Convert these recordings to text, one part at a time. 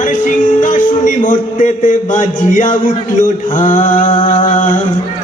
আরে সিংহাসুনি মর্তেতে বাজিয়া উঠল ঢাক।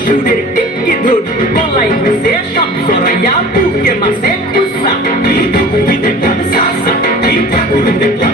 অসুরের টিকি ধর গলায় সে সব সরাইয়া বুকে মাসে কুসা কি দুঃখিতে দেখলাম সাসা কি ঠাকুর দেখলাম।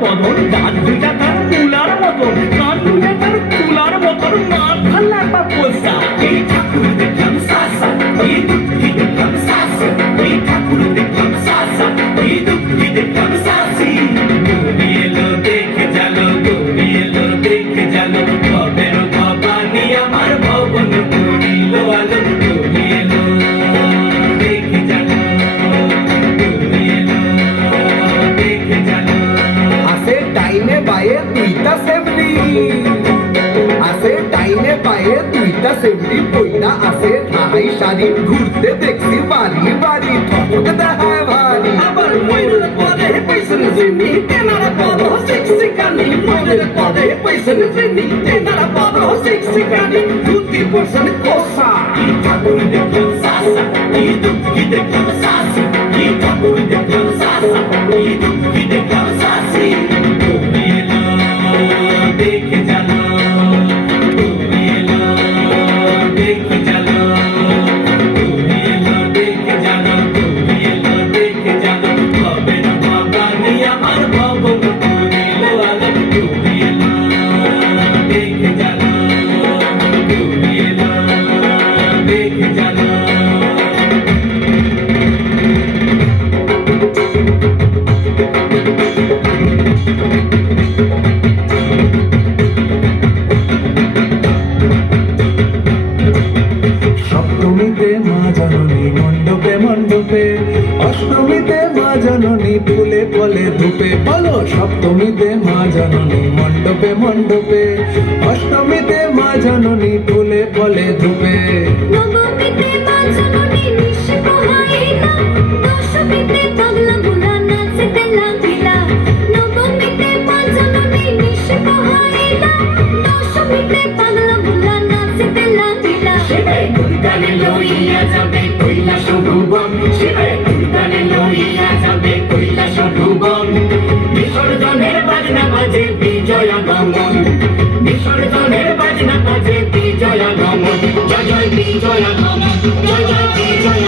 Bồi. पाये तुयता सेवली। आसे टाइने पाये तुयता सेवली पोइता आसे थाई शादी। घूरते देखसी बारी बारी ठोक दहा भारी अबर मोर पदे पैसन जिनी, तेनार पदो सिक सिकानी। मोर पदे पैसन जिनी, तेनार पदो सिक सिकानी। दूती पर्सन कोसा ई ठाकुर देखो सासा ई दुख की देखो सासा। সপ্তমীতে মা মণ্ডপে। অষ্টমীতে মা জননী ফুলে ফলে ধূপে। বলো সপ্তমীতে জননী মণ্ডপে মণ্ডপে। অষ্টমীতে মা জননী ফুলে ফলে ধূপে। নবমীতে জয় বাজে বিজয়া গমন জয় জয় বিজয়া গমন জয় জয় বিজয়া